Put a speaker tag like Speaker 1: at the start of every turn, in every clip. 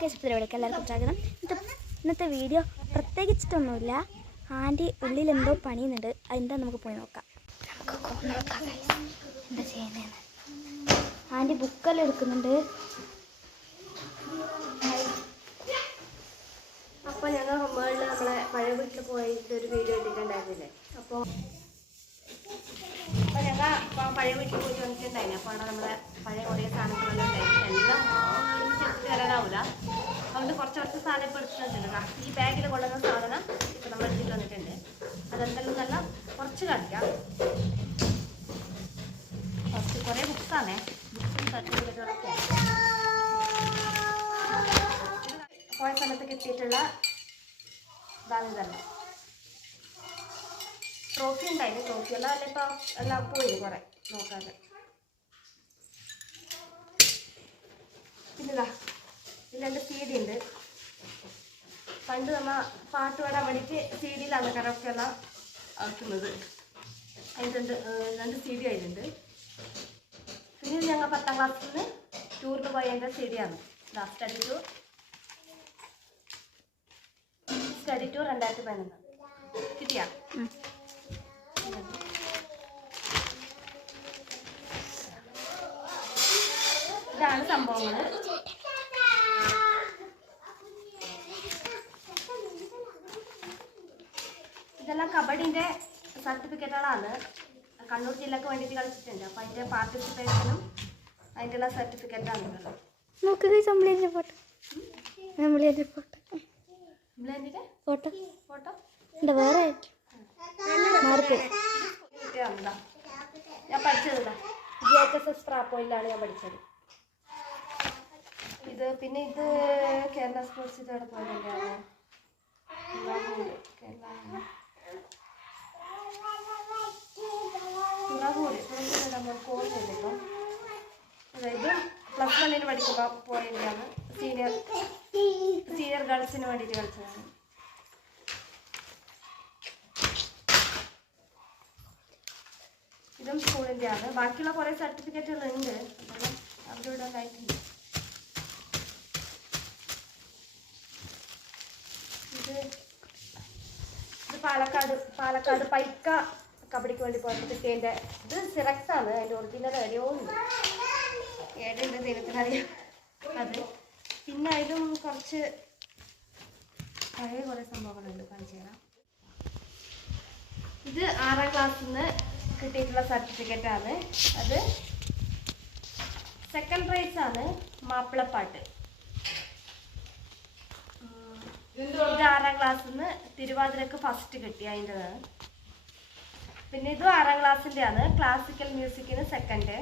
Speaker 1: Case പരിപാടിക്ക് എല്ലാവർക്കും സ്വാഗതം. ഇന്നത്തെ വീഡിയോ പ്രത്യേകിച്ചിട്ടൊന്നുമില്ല. ആന്റി ഉള്ളിൽ എന്തോ പണിയുന്നുണ്ട്. അതെന്താ നമുക്ക് പോയി നോക്കാം. പോയി ആന്റി ബുക്കെല്ലാം എടുക്കുന്നുണ്ട്.
Speaker 2: അപ്പോൾ ഞങ്ങൾ ഹോംവേൾഡ് നമ്മളെ പഴയ വീട്ടിൽ പോയിട്ട് ഒരു വീഡിയോ എടുത്തിട്ടുണ്ടായിരുന്നില്ലേ? അപ്പോൾ അപ്പോൾ ഞങ്ങൾ പഴയ വീട്ടിൽ പോയിട്ട് വന്നിട്ടുണ്ടായിരുന്നു. അപ്പോൾ അവിടെ നമ്മളെ പഴയ കുറേ സാധനങ്ങളെല്ലാം ഉണ്ടായിരുന്നു. എല്ലാം തരാനാവില്ല അതുകൊണ്ട് കുറച്ച് കുറച്ച് സാധനം ഇപ്പോൾ എടുത്തിട്ടുണ്ട്. ദാ ഈ ബാഗിൽ കൊണ്ടുവന്ന സാധനം ഇപ്പോൾ നമ്മൾ എടുത്തിട്ട് വന്നിട്ടുണ്ട്. അതെന്തെല്ലാം നല്ല കുറച്ച് കാണിക്കാം. കുറച്ച് കുറേ ബുക്സാണേ ബുക്സും പോയ സമയത്ത് കിട്ടിയിട്ടുള്ള ഇതാണ് ഇതല്ല. ട്രോഫി ഉണ്ടായിരുന്നു ട്രോഫി എല്ലാം അല്ല ഇപ്പൊ എല്ലാം പോയി കുറെ. നോക്കാതെ. പിന്നെ ഇതാ ഇതിൽ രണ്ട് സി ഡി ഉണ്ട്. പണ്ട് നമ്മൾ പാട്ട് പാടാൻ വേണ്ടിയിട്ട് സി ഡിയിലാണ് കറക്റ്റ് എല്ലാം ആക്കുന്നത്. അതിന് രണ്ട് രണ്ട് സി ഡി അതിലുണ്ട്. പിന്നെ ഞങ്ങൾ പത്താം ക്ലാസ്സിൽ നിന്ന് ടൂറിന് C ഡിയാണ് last study tour study tour രണ്ടായിരത്തി പതിനൊന്ന്. കിട്ടിയാ. ഇതാണ് സംഭവങ്ങൾ ഇതെല്ലാം കബഡിന്റെ സർട്ടിഫിക്കറ്റുകളാണ്. കണ്ണൂർ ജില്ലക്ക് വേണ്ടിയിട്ട് കളിച്ചിട്ടുണ്ട്. അപ്പോൾ അതിന്റെ പാർട്ടിസിപ്പേഷനും അതിന്റെയുള്ള സർട്ടിഫിക്കറ്റാണ് ഇതെല്ലാം
Speaker 1: നോക്ക് ഗൈസ് നമ്മളെ ഫോട്ടോ നമ്മളെ ഫോട്ടോ ഫോട്ടോ
Speaker 2: ഫോട്ടോ
Speaker 1: വേറെ മാർക്ക്.
Speaker 2: ഞാൻ പഠിച്ചത് ജി എച്ച് എസ് എസ് പ്രാപ്പോയിലാണ് ഞാൻ പഠിച്ചത്. ഇത് പിന്നെ ഇത് കേരള സ്പോർട്സ് ഇതോടെ പോയിട്ടുണ്ടായിരുന്നു തുറാവൂര് തുറാവൂര് തുറാവൂര് നമ്മൾക്ക് ഓർമ്മയില്ല ഇപ്പം അതായത് പ്ലസ് വണ്ണിന് പഠിക്കുമ്പോൾ പോയതിന്റെയാണ് സീനിയർ സീനിയർ ഗേൾസിന് വേണ്ടിയിട്ട് കളിച്ചതാണ് ഇതും സ്കൂളിന്റെ ആണ്. ബാക്കിയുള്ള കുറേ സർട്ടിഫിക്കറ്റുകൾ ഉണ്ട്. അവരോട് ഉണ്ടായിട്ടുണ്ട് ഇത് ഇത് പാലക്കാട് പാലക്കാട് പൈക്ക കബഡിക്ക് വേണ്ടി പോയപ്പോൾ കിട്ടിയതിന്റെ ഇത് സിറക്സ് ആണ് അതിന്റെ ഒറിജിനൽ ഉണ്ട്. ഏടുണ്ട് ദൈവത്തിനറിയാം. അത്. പിന്നെ അതിലും കുറച്ച് പഴയ കുറേ സംഭവങ്ങളുണ്ട്. കാണിച്ചു തരാം. ഇത് ആറാം ക്ലാസ്സിൽ നിന്ന് കിട്ടിയിട്ടുള്ള സർട്ടിഫിക്കറ്റ് ആണ്. അത് സെക്കൻഡ് പ്രൈസ് ആണ് മാപ്പിളപ്പാട്ട്. ഇത് ആറാം ക്ലാസ്സിൽ നിന്ന് തിരുവാതിരക്ക് ഫസ്റ്റ് കിട്ടി അതിന്റെതാണ്. പിന്നെ ഇതും ആറാം ക്ലാസ്സിന്റെ ആണ് ക്ലാസിക്കൽ മ്യൂസിക്കിന് സെക്കൻഡ്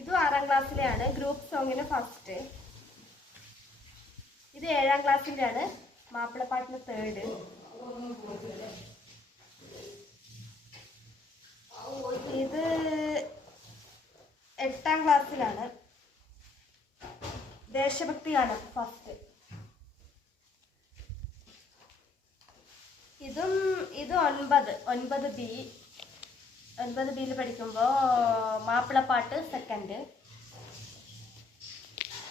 Speaker 2: ഇതും ആറാം ക്ലാസ്സിലെയാണ്. ഗ്രൂപ്പ് സോങ്ങിന് ഫസ്റ്റ് ഇത് ഏഴാം ക്ലാസ്സിന്റെ ആണ് മാപ്പിളപ്പാട്ടിന് തേർഡ് ഇത് എട്ടാം ക്ലാസ്സിലാണ്. ദേശഭക്തിയാണ് ഫസ്റ്റ് ഇതും ഇത് ഒൻപത് ഒൻപത് ബി ഒൻപത് ബിയിൽ പഠിക്കുമ്പോൾ മാപ്പിളപ്പാട്ട് സെക്കൻഡ്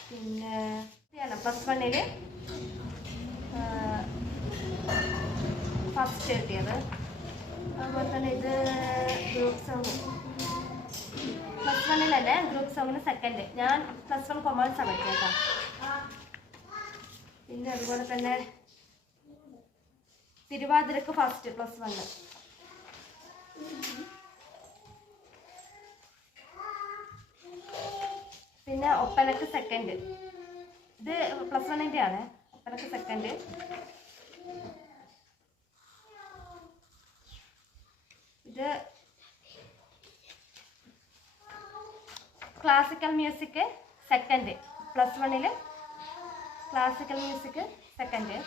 Speaker 2: പിന്നെ പ്ലസ് വണ്ണിൽ ഫസ്റ്റ് കിട്ടിയത്. അതുപോലെ തന്നെ ഇത് ഗ്രൂപ്പ് സോങ് പ്ലസ് തന്നെ ഗ്രൂപ്പ് സോങ്ങിന് സെക്കൻഡ് ഞാൻ പ്ലസ് വൺ കൊമേഴ്സാണ് പറ്റിയത് കേട്ടോ പിന്നെ അതുപോലെ തന്നെ തിരുവാതിരക്ക് ഫസ്റ്റ് പ്ലസ് വണ് പിന്നെ ഒപ്പനക്ക് സെക്കൻഡ് ഇത് പ്ലസ് വണ്ണിന്റെ ആണ്. ഒപ്പനക്ക് സെക്കൻഡ് ഇത് ക്ലാസിക്കൽ മ്യൂസിക് സെക്കൻഡ് പ്ലസ് വണ്ണിൽ classical music second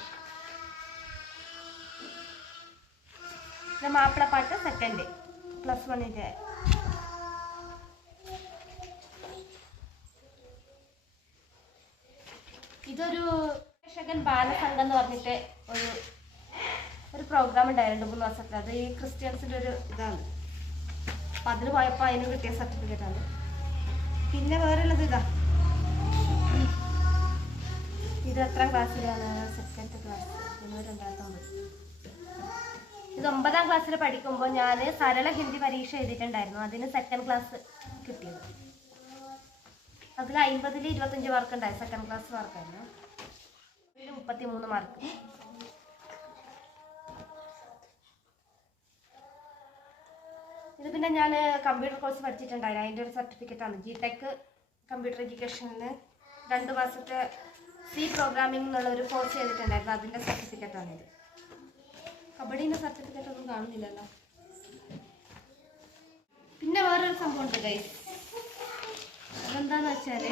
Speaker 2: Mappilappattu second plus വണ്ണിന്റെ ഇതൊരു കർഷകൻ ബാലസംഘം എന്ന് പറഞ്ഞിട്ട് ഒരു ഒരു പ്രോഗ്രാം ഉണ്ടായിരുന്നു മൂന്ന് വർഷത്തിൽ അത് ഈ ക്രിസ്ത്യൻസിന്റെ ഒരു ഇതാണ്. അപ്പം അതിന് പോയപ്പോൾ അതിന് കിട്ടിയ സർട്ടിഫിക്കറ്റ് ആണ്. പിന്നെ വേറെ ഉള്ളത് ഇതാ. ഇത് എത്രാം ക്ലാസ്സിലാണ് സെക്കൻഡ് ക്ലാസ് പിന്നെ രണ്ടാമത്തെ ഇത് ഒമ്പതാം ക്ലാസ്സിൽ പഠിക്കുമ്പോൾ ഞാൻ സരള ഹിന്ദി പരീക്ഷ എഴുതിയിട്ടുണ്ടായിരുന്നു. അതിന് സെക്കൻഡ് ക്ലാസ് കിട്ടിയത്. അതിൽ അമ്പതിൽ ഇരുപത്തഞ്ച് മാർക്ക് ഉണ്ടായി സെക്കൻഡ് ക്ലാസ് മാർക്കായിരുന്നു മുപ്പത്തി മൂന്ന് മാർക്ക് ഇത് പിന്നെ ഞാൻ കമ്പ്യൂട്ടർ കോഴ്സ് പഠിച്ചിട്ടുണ്ടായിരുന്നു. അതിന്റെ ഒരു സർട്ടിഫിക്കറ്റാണ് ജി ടെക് കമ്പ്യൂട്ടർ എഡ്യൂക്കേഷനിൽ രണ്ട് മാസത്തെ സി പ്രോഗ്രാമിംഗ് എന്നുള്ള ഒരു കോഴ്സ് ചെയ്തിട്ടുണ്ടായിരുന്നു അതിന്റെ ഇത്. കബഡീന്റെ സർട്ടിഫിക്കറ്റ് ഒന്നും കാണുന്നില്ലല്ലോ. പിന്നെ വേറൊരു സംഭവം ഉണ്ട് ഗൈസ് അതെന്താന്ന് വെച്ചാൽ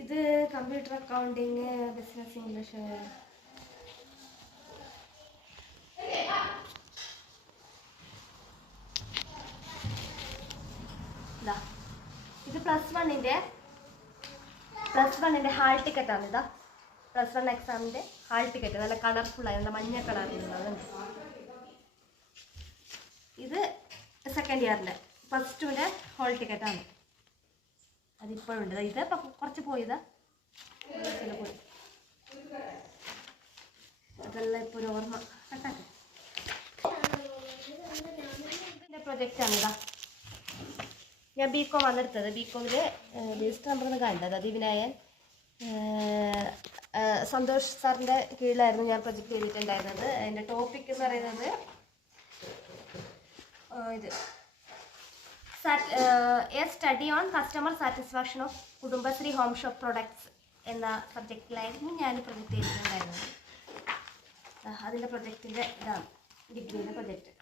Speaker 2: ഇത് കമ്പ്യൂട്ടർ അക്കൗണ്ടിങ് ബിസിനസ് ഇംഗ്ലീഷ് ഇതാ. പ്ലസ് വണ്ണിന്റെ പ്ലസ് വണ്ണിന്റെ ഹാൾ ടിക്കറ്റാണ് ഇതാ. പ്ലസ് വൺ എക്സാമിന്റെ ഹാൾ ടിക്കറ്റ് നല്ല കളർഫുൾ ആയി നല്ല മഞ്ഞ കളറിലുള്ളത് ഇത് സെക്കൻഡ് ഇയറിന്റെ പ്ലസ് ടുവിന്റെ ഹാൾ ടിക്കറ്റാണ് അതിപ്പോഴുണ്ട് ഇത് കുറച്ച് പോയതാ പോയി അതെല്ലാം ഇപ്പോൾ ഒരു ഓർമ്മ. കട്ടാക്ക്. ഇതിന്റെ പ്രൊജക്റ്റാണ് ഇതാ. ഞാൻ ബി കോം ആണ് എടുത്തത്. ബി കോമിൽ രജിസ്റ്റർ നമ്പർ ഒന്ന് കണ്ടത്. അതിവിനായൻ സന്തോഷ് സാറിന്റെ കീഴിലായിരുന്നു ഞാൻ പ്രൊജക്റ്റ് ചെയ്തിട്ടുണ്ടായിരുന്നത്. അതിന്റെ ടോപ്പിക് എന്ന് പറയുന്നത് ഇത്. A study on customer satisfaction of Kudumbashree home shop products എന്ന സബ്ജക്റ്റിലായിരുന്നു ഞാൻ പ്രൊജക്റ്റ് ചെയ്തിട്ടുണ്ടായിരുന്നത്. അതിന്റെ പ്രൊജക്റ്റിന്റെ ഇതാണ്. ഡിഗ്രിയുടെ പ്രൊജക്റ്റ്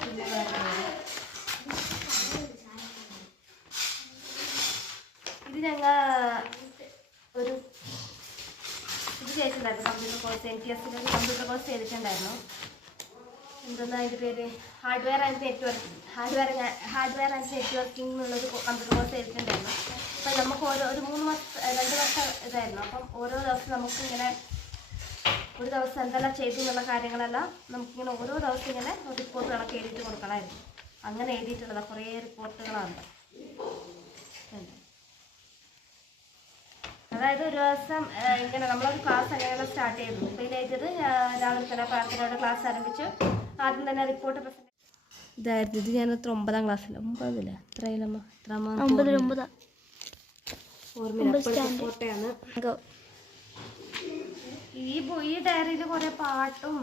Speaker 2: പിന്നെ വേറെ ഇത് ഞങ്ങൾ ഒരു ഇത് ചെയ്തിട്ടുണ്ടായിരുന്നു കമ്പ്യൂട്ടർ കോഴ്സ് എൻ ടി എസിൽ കമ്പ്യൂട്ടർ കോഴ്സ് ചെയ്തിട്ടുണ്ടായിരുന്നു. എന്തെന്നാ അതിന്റെ പേര്? Hardware and networking hardware hardware and networking എന്നുള്ളൊരു കമ്പ്യൂട്ടർ കോഴ്സ് ചെയ്തിട്ടുണ്ടായിരുന്നു. അപ്പം നമുക്ക് ഓരോ ഒരു മൂന്ന് മാസം രണ്ട് വർഷം ഇതായിരുന്നു. അപ്പം ഓരോ ദിവസം നമുക്ക് ഇങ്ങനെ ഒരു ദിവസം എന്തെല്ലാം ചെയ്തു എന്നുള്ള കാര്യങ്ങളെല്ലാം നമുക്കിങ്ങനെ ഓരോ ദിവസം ഇങ്ങനെ റിപ്പോർട്ടുകളൊക്കെ എഴുതിയിട്ട് കൊടുക്കണമായിരുന്നു. അങ്ങനെ എഴുതിയിട്ടുള്ളതാണ് കുറേ റിപ്പോർട്ടുകളാണ്. ഉണ്ട്. അതായത് ഒരു ദിവസം ഇങ്ങനെ നമ്മളൊരു ക്ലാസ് അങ്ങനെയാണ് സ്റ്റാർട്ട് ചെയ്തത് ഇപ്പം ഇത് എഴുതിയത് ആ, രാവിലെ തന്നെ പ്രാർത്ഥനയോടെ ക്ലാസ് ആരംഭിച്ചു. ആദ്യം തന്നെ റിപ്പോർട്ട് പ്രസന്റ് ഇതായിരുന്നു ഇത് ഞാൻ അത്ര ഒമ്പതാം ക്ലാസ്സിൽ ഒമ്പതില്ല എത്രയിലമ്മ?
Speaker 1: എത്ര ഒമ്പതാ
Speaker 2: ഈ ഈ ഡയറിയിൽ കുറേ പാട്ടും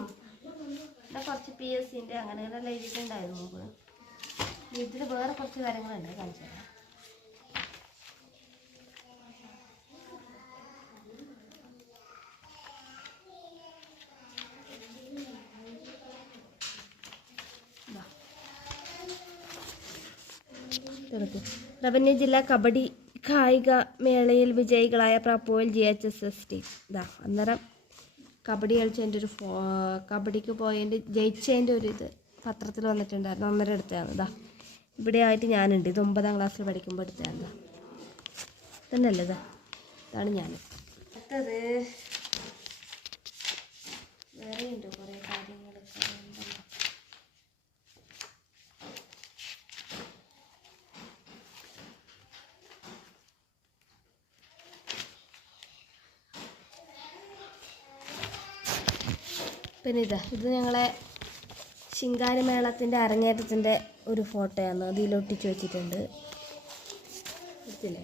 Speaker 2: പിന്നെ കുറച്ച് പി എസ് സിന്റെ അങ്ങനെ ലൈറ്റ് ഉണ്ടായിരുന്നു മുമ്പ്. ഇതിൽ വേറെ കുറച്ച് കാര്യങ്ങളുണ്ട് കാണിച്ചു തരാം. ഇതെടുക്ക്. റവന്യൂ ജില്ലാ കബഡി കായിക മേളയിൽ വിജയികളായ പ്രാപ്പോയിൽ G H S S T. ഇതാ അന്നേരം കബഡി കളിച്ചതിന്റെ ഒരു ഫോ കബഡിക്ക് പോയതിന്റെ ജയിച്ചതിന്റെ ഒരു ഇത് പത്രത്തിൽ വന്നിട്ടുണ്ടായിരുന്നു. അന്നേരം എടുത്തതാണ്. ഇതാ ഇവിടെ ആയിട്ട് ഞാനുണ്ട്. ഇത് ഒമ്പതാം ക്ലാസ്സിൽ പഠിക്കുമ്പോൾ എടുത്തതാണ്. ഇതാ തന്നെയല്ലേ ഇതാ? ഇതാണ് ഞാൻ അടുത്തത് വേറെ ഉണ്ടോ കുറേ. പിന്നെ ഇതാ ഇത് ഞങ്ങളെ ശിങ്കാരിമേളത്തിന്റെ അരങ്ങേറ്റത്തിന്റെ ഒരു ഫോട്ടോയാണ് അതിലൊട്ടിച്ച് വെച്ചിട്ടുണ്ട്. ഇതില്ലേ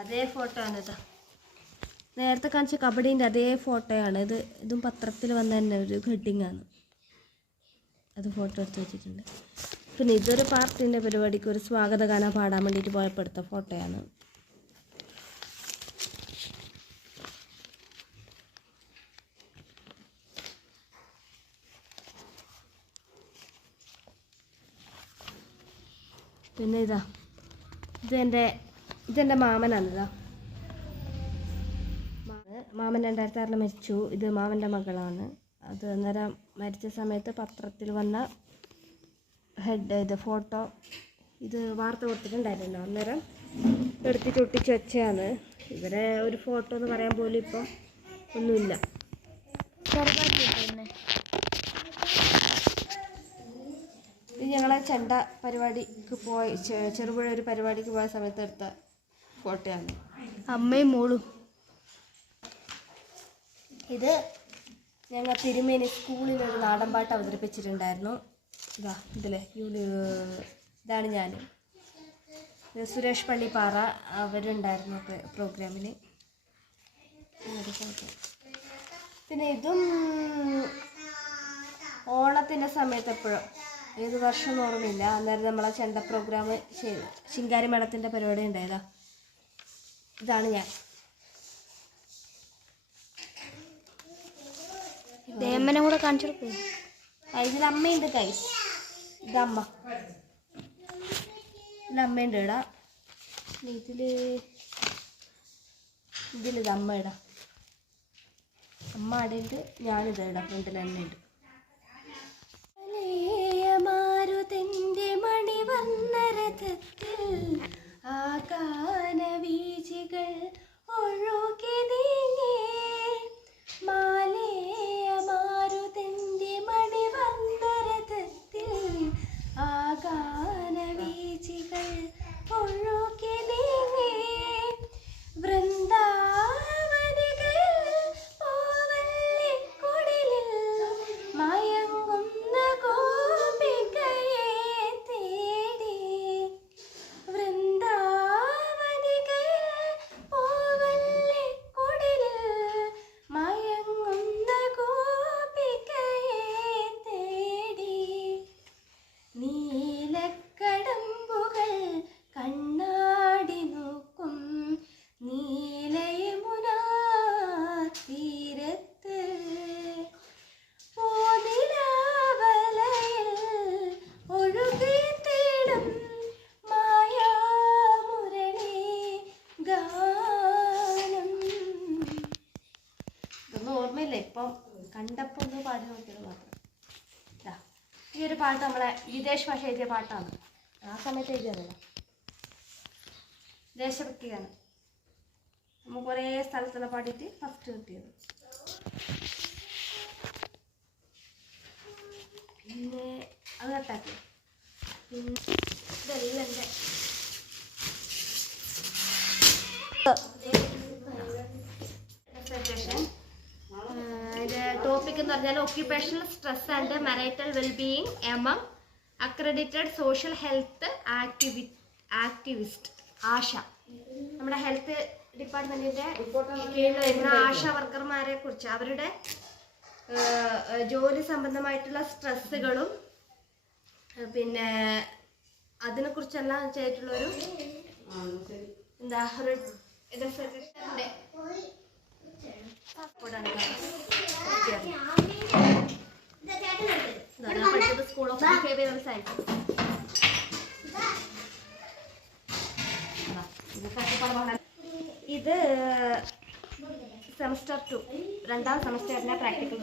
Speaker 2: അതേ ഫോട്ടോ ആണ് നേരത്തെ കാണിച്ച കബഡീന്റെ അതേ ഫോട്ടോയാണ്. ഇത് ഇതും പത്രത്തിൽ വന്ന തന്നെ ഒരു ഹെഡിങ് ആണ്. അത് ഫോട്ടോ എടുത്ത് വെച്ചിട്ടുണ്ട്. പിന്നെ ഇതൊരു പാർട്ടിന്റെ പരിപാടിക്ക് ഒരു സ്വാഗത ഗാനം പാടാൻ വേണ്ടിയിട്ട് പോയപ്പോൾ എടുത്ത ഫോട്ടോയാണ് പിന്നെ ഇതാ ഇതെന്റെ ഇതെന്റെ മാമനാണ് ഇതാ. മാമൻ രണ്ടായിരത്തി ആറിൽ മരിച്ചു. ഇത് മാമന്റെ മകളാണ്. അത് അന്നേരം മരിച്ച സമയത്ത് പത്രത്തിൽ വന്ന ഹെഡ് ഇത് ഫോട്ടോ ഇത് വാർത്ത കൊടുത്തിട്ടുണ്ടായിരുന്നല്ലോ. അന്നേരം എടുത്തിട്ട് ഒട്ടിച്ച് വെച്ചതാണ്. ഇവരെ ഒരു ഫോട്ടോ എന്ന് പറയാൻ പോലും ഇപ്പം ഒന്നുമില്ല.
Speaker 1: ചെറുതാക്കി തന്നെ
Speaker 2: ചെണ്ട പരിപാടിക്ക് പോയി ചെറുപുഴ ഒരു പരിപാടിക്ക് പോയ സമയത്ത് എടുത്ത ഫോട്ടോയാണ്.
Speaker 1: അമ്മയും മോളും.
Speaker 2: ഇത് ഞങ്ങൾ തിരുമേനി സ്കൂളിൽ ഒരു നാടൻ പാട്ട് അവതരിപ്പിച്ചിട്ടുണ്ടായിരുന്നു. ഇതാ ഇതിലെ യൂണി ഇതാണ് ഞാൻ സുരേഷ് പള്ളിപ്പാറ അവരുണ്ടായിരുന്നു പ്ര- പ്രോഗ്രാമിന്. പിന്നെ ഇതും ഓണത്തിന്റെ സമയത്ത് എപ്പോഴും ഏത് വർഷം ഓർമ്മയില്ല. അന്നേരം നമ്മളെ ചെണ്ട പ്രോഗ്രാം ശിങ്കാരി മേളത്തിന്റെ പരിപാടി ഉണ്ടായതാ. ഇതാണ് ഞാൻ.
Speaker 1: ദേമ്മനെ കൂടെ കാണിച്ചു കൊടുക്കും
Speaker 2: ഇതിൽ അമ്മയുണ്ട് കൈ ഇതമ്മ ഇതിലമ്മയുണ്ട് ഇടാ ഇതിൽ ഇതിലിത് അമ്മ ഇടാ അമ്മ അടയുണ്ട് ഞാനിത് ഇടാം ഫ്രണ്ടിൽ തന്നെ ഉണ്ട്. മാരുതന്റെ മണിവർണരഥത്തിൽ ആകാന വീചികൾ ഒഴുകി നീങ്ങി ഓർമ്മയില്ല ഇപ്പം കണ്ടപ്പോൾ ഒന്ന് പാടി നോക്കിയത് മാത്രം. ഈ ഒരു പാട്ട് നമ്മളെ വിദേശ ഭാഷ എഴുതിയ പാട്ടാണ്. ആ സമയത്ത് എഴുതിയതല്ല ദേശഭക്തിയാണ് നമ്മൾ കുറേ സ്ഥലത്തെല്ലാം പാടിയിട്ട് ഫസ്റ്റ് കിട്ടിയത്. പിന്നെ അത് കട്ടാക്കി പിന്നെ ഇതെല്ലാം എന്റെ presentation. അതിന്റെ ടോപ്പിക് എന്ന് പറഞ്ഞാൽ occupational stress and marital wellbeing among accredited social health ആക്ടിവി activist ആശ. നമ്മുടെ ഹെൽത്ത് ഡിപ്പാർട്ട്മെന്റിന്റെ കീഴിൽ വരുന്ന ആശ വർക്കർമാരെ കുറിച്ച് അവരുടെ ജോലി സംബന്ധമായിട്ടുള്ള സ്ട്രെസ്സുകളും പിന്നെ പിന്നെ അതിനെക്കുറിച്ചെല്ലാം ചെയ്തിട്ടുള്ളൊരു എന്താ ഒരു ഇത് സെക്രട്ടറിന്റെ ഇതാണ് ഞാൻ പഠിച്ചത് സ്കൂൾ ഓഫ് സയൻസ് ഇത് സെമസ്റ്റർ ടു രണ്ടാം സെമസ്റ്ററിന്റെ പ്രാക്ടിക്കൽ